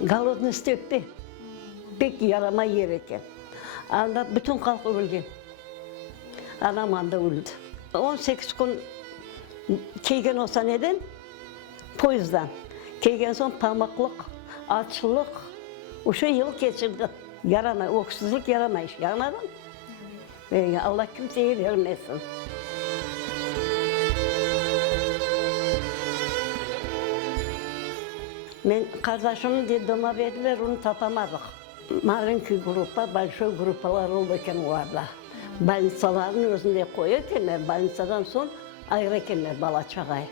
Голодный степте pek yarama yer eкен. Anda bütün halk öldü. Anam anda öldü. 18 gün keygen olsa neden? Poyuzdan. Keygen son pamaklık, açlık. O şu yıl geçirdi. Yaramay, oksuzluk yaramayış. Anladın? Ee, Allah kimseye Мен kardeşim деді, doma оны onu tapamadık. Маленький группа, большой группалар oldu екен оларда. Больницаларын өзінде қой екенлер, больницадан соң айыр екенлер бала шағай.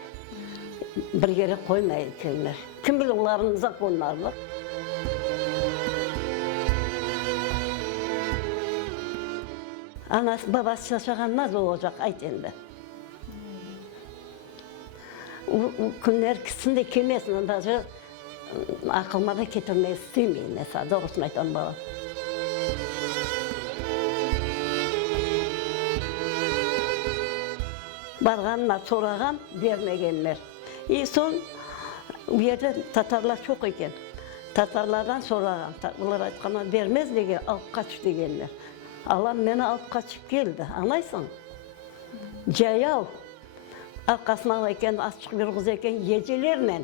Бір кері қоймай екенлер. Кім біл олардың законлары Анас Анасы бабасы шашағанназ ол жақ айт енді күндер кісінде келмесін даже aklıma da getirmeyi istemiyorum mesela, doğrusunu aytan bana. Barganlar, soragan vermegenler. İyi son bu yerde Tatarlar çok eken. Tatarlardan soragan, bunlar aytqana vermez degen, alıp kaç degenler. Allah meni alıp kaçıp geldi, anlaysan. Jayal, arkasına eken, açık bir kız eken, gecelerle.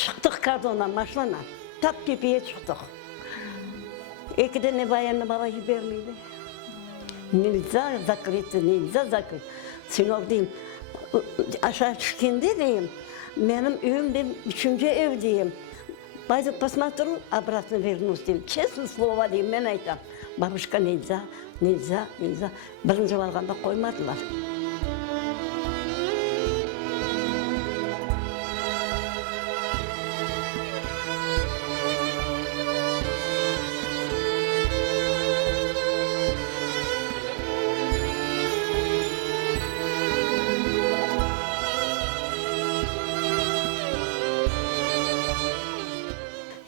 шықтық казонан машинанан тап тепеге шықтық екі дәне баянны бала жібермейді нельзя закрыться нельзя закрыть сынок деймін аша түшкенде деймін менің үйім деймін үшінші үй деймін Пойду посмотрю, обратно вернусь. деймін Честное слово деймін, мен айтамын. Бабушка, нельзя, нельзя, нельзя. Бірінші барғанда қоймадылар.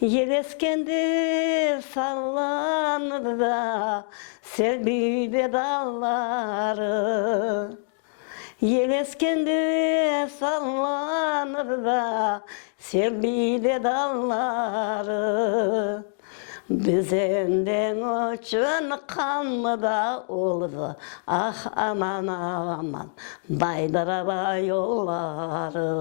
Yel eskendi sallanır da Selvi'de dalları. Yel eskendi sallanır da Selvi'de dalları. Bizenden uçun kanlı da oldu Ah aman aman Baydara yolları